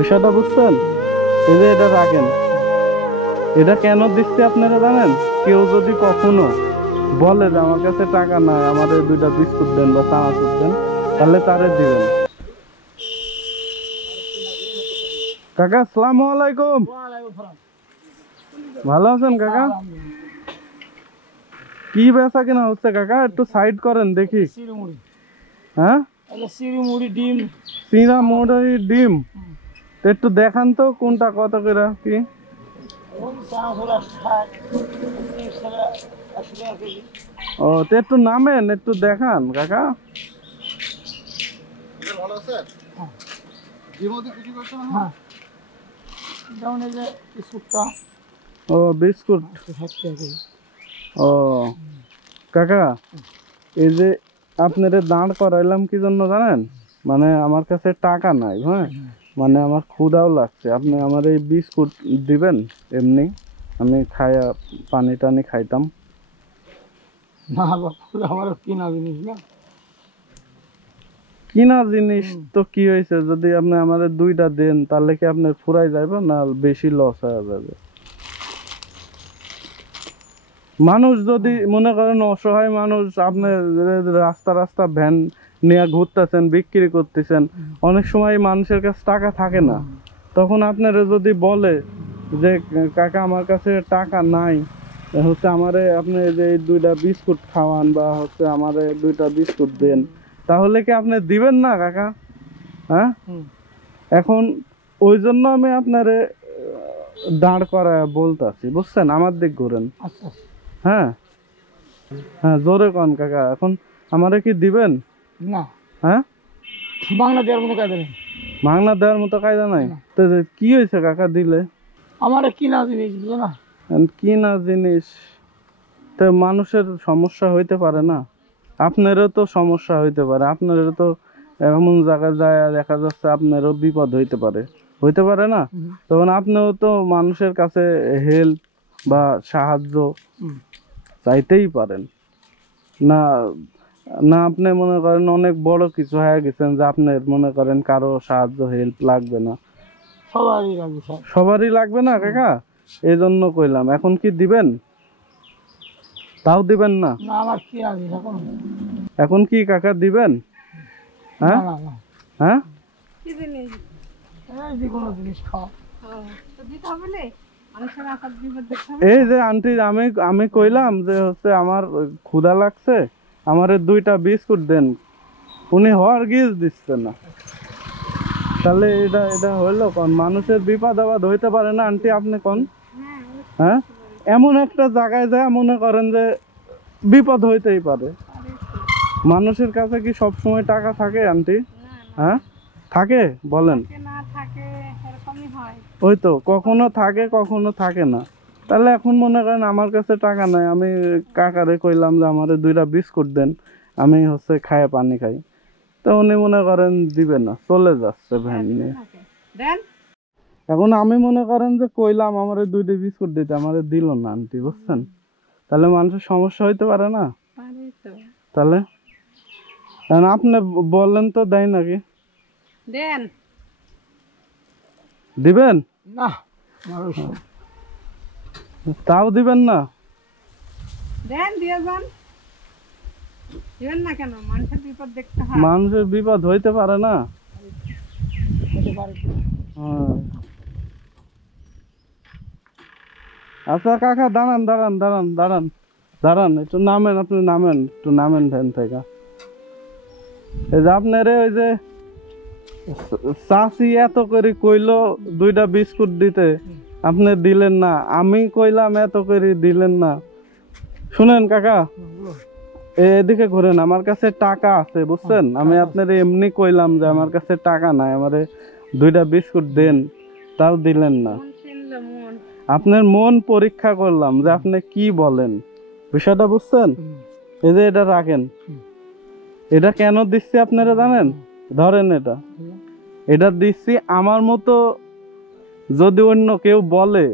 বিষয়টা বুঝছেন? এই যে এটা রাখেন, এটা কেন দিচ্ছি আপনারা জানেন? কেউ যদি কখনো বলে যে আমার কাছে টাকা নাই, আমাদের 2টা বিস্কুট দেন বা চানাচুর দেন, তাহলে তারে দিবেন। কাকা আসসালামু আলাইকুম। ভালো আছেন কাকা? কি বেচা কিনা হচ্ছে কাকা? একটু সাইড করেন দেখি। হ্যাঁ, চিড়া মুড়ি ডিম একটু দেখান তো কোনটা কত করে কি? ও তো একটু নামেন, একটু দেখান কাকা। ও বিস্কুট। ও কাকা, এই যে আপনারা দাঁড় করাইলাম কি জন্য জানেন? মানে আমার কাছে টাকা নাই, হ্যাঁ, মানে আমার ক্ষুধাও লাগছে। আপনি আমার এই বিস্কুট দিবেন? এমনি আমি খায়া পানি টানি খাইতাম। না আমার কিনা জিনিস না। কিনা জিনিস তো কি হয়েছে, যদি আপনি আমাদের 2টা দেন তাহলে কি আপনার ফুরাই যাবে না বেশি লস হয়ে যাবে? মানুষ যদি মনে করেন অসহায় মানুষ, আপনি রাস্তা রাস্তা ভ্যান নিয়ে ঘুরতেছেন, বিক্রি করতেছেন, অনেক সময় মানুষের কাছে টাকা থাকে না, তখন আপনারা যদি বলে যে কাকা আমার কাছে টাকা নাই, হচ্ছে আমারে আপনি যে 2টা বিস্কুট খাওয়ান বা হচ্ছে আমারে 2টা বিস্কুট দেন, তাহলে কি আপনি দিবেন না কাকা? হ্যাঁ, এখন ওই জন্য আমি আপনারে দাঁড় করায় বলতাছি, বুঝছেন? আমার দিক ঘুরেন। হ্যাঁ হ্যাঁ, জোরে কন কাকা। এখন আমারে কি দিবেন? না। হ্যাঁ, বাংলা দেওয়ার মতো কায়দা নেই। মাংনা দেওয়ার মতো কায়দা নাই? তো কি হয়েছে কাকা দিলে? আমার কিনা জিনিস বুঝো না। কি না জিনিস? তো মানুষের সমস্যা হইতে পারে না? আপনারও তো সমস্যা হইতে পারে, আপনারও তো এমন জায়গায় যায় দেখা যাচ্ছে আপনারও বিপদ হইতে পারে, হইতে পারে না? তখন আপনিও তো মানুষের কাছে হেল্প বা সাহায্য চাইতেই পারেন না? না আপনি মনে করেন অনেক বড় কিছু হয়ে গেছেন যে আপনার মনে করেন কারো সাহায্য হেল্প লাগবে না? সবারই লাগবে, সবারই লাগবে না কাকা, এই জন্য কইলাম। এখন কি দিবেন? তাও দিবেন না? না আমার কিনা জিনিস এখন। এখন কি কাকা দিবেন? হ্যাঁ হ্যাঁ, কি জিনিস? এই যে কোনো জিনিস খাও। এই যে আন্টি, আমি কইলাম যে হচ্ছে আমার ক্ষুধা লাগছে, আমারে 2টা বিস্কুট দেন, উনি হওয়ার গিজ দিচ্ছে না। তাহলে এটা এটা হইলো কোন? মানুষের বিপদ আপদ হইতে পারে না আন্টি, আপনি কোন? হ্যাঁ, এমন একটা জায়গায় যায় মনে করেন যে বিপদ হইতেই পারে। মানুষের কাছে কি সব সময় টাকা থাকে আন্টি? হ্যাঁ থাকে, বলেন। ওই তো, কখনো থাকে কখনো থাকে না। তাহলে এখন মনে করেন আমার কাছে টাকা নাই, আমি কাকারে কইলাম যে আমারে 2টা বিস্কুট দেন, আমি হচ্ছে খায় পানি খাই, তো উনি মনে করেন দিবে না, চলে যাচ্ছে ভ্যান নিয়ে। এখন আমি মনে করেন যে কইলাম আমারে 2টা বিস্কুট দিতে, আমারে দিল না আন্টি, বুঝছেন? তাহলে মানুষের সমস্যা হইতে পারে না? তাহলে আপনি বললেন তো দেয় নাকি? দেন। দিবেন না, তাও দিবেন না? দেন, দিয়ে যান। দিবেন না কেন? মানুষের বিপদ দেখতে হয়। মানুষের বিপদ হইতে পারে না? হতে পারে। আচ্ছা কাকা, দাঁড়ান দাঁড়ান দাঁড়ান দাঁড়ান দাঁড়ান, একটু নামেন, আপনি নামেন, একটু নামেন ভ্যান থেকে। এই যে আপনারে ওই যে চাষি এত করে কইলো 2টা বিস্কুট দিতে, আপনি দিলেন না। আমি কইলাম এত করে, দিলেন না। শুনেন কাকা, এদিকে ঘুরেন, আমার কাছে টাকা আছে, বুঝছেন? আমি আপনার এমনি কইলাম যে আমার কাছে টাকা নাই, আমারে 2টা বিস্কুট দেন, তাও দিলেন না। আপনার মন পরীক্ষা করলাম যে আপনি কি বলেন, বিষয়টা বুঝছেন? এই যে এটা রাখেন, এটা কেন দিচ্ছি আপনারা জানেন? ধরেন, এটা এটা দিচ্ছি আমার মতো যদি অন্য কেউ বলে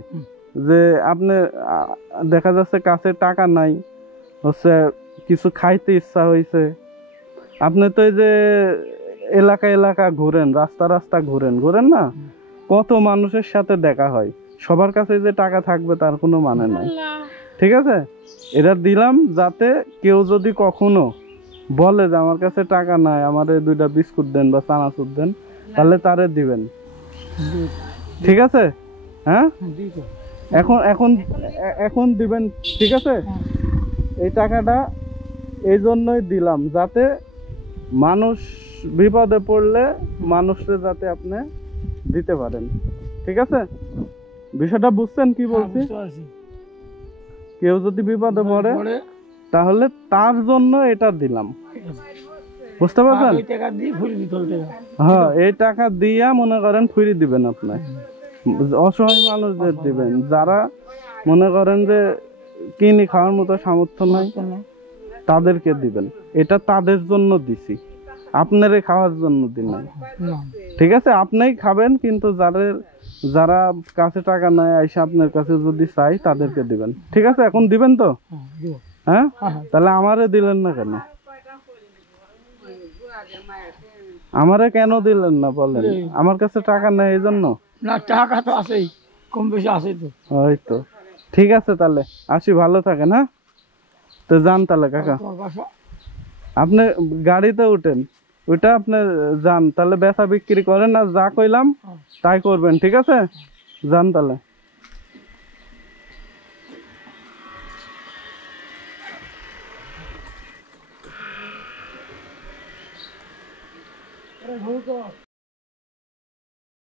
যে আপনি দেখা যাচ্ছে কাছে টাকা নাই, হচ্ছে কিছু খাইতে ইচ্ছা হয়েছে, আপনি তো এই যে এলাকা এলাকা ঘুরেন, রাস্তা রাস্তা ঘুরেন না? কত মানুষের সাথে দেখা হয়, সবার কাছে যে টাকা থাকবে তার কোনো মানে নাই। ঠিক আছে, এটা দিলাম যাতে কেউ যদি কখনো বলে যে আমার কাছে টাকা নাই, আমারে 2টা বিস্কুট দেন বা চানাচুর দেন, তাহলে তারে দিবেন। ঠিক আছে? হ্যাঁ, এখন এখন এখন দিবেন। ঠিক আছে, এই টাকাটা এই জন্যই দিলাম যাতে মানুষ বিপদে পড়লে মানুষকে যাতে আপনি দিতে পারেন। ঠিক আছে, বিষয়টা বুঝছেন কি বলছি? কেউ যদি বিপদে পড়ে তাহলে তার জন্য এটা দিলাম, বুঝতে পারছেন? হ্যাঁ, এই টাকা দিয়া মনে করেন ফিরে দিবেন আপনি অসহায় মানুষদের দিবেন, যারা মনে করেন যে কিনে খাওয়ার মতো সামর্থ্য নাই, তাদেরকে দিবেন। এটা তাদের জন্য দিছি, আপনারে খাওয়ার জন্য দিন নাই। ঠিক আছে, আপনিই খাবেন, কিন্তু যারা কাছে টাকা নাই আইসা আপনার কাছে যদি চাই তাদেরকে দিবেন। ঠিক আছে, এখন দিবেন তো? হ্যাঁ, তাহলে আমারে দিলেন না কেন? আমারে কেন দিলেন না বলেন? আমার কাছে টাকা নেই এই জন্য? না, টাকা তো আছেই, কম বেশি আছে তো। ওই তো, ঠিক আছে, তাহলে আসি, ভালো থাকেন। হ্যাঁ, তো যান তাহলে কাকা, আপনি গাড়িতে উঠেন, ওইটা আপনি যান, তাহলে বেচা বিক্রি করেন, আর যা কইলাম তাই করবেন। ঠিক আছে, যান তাহলে।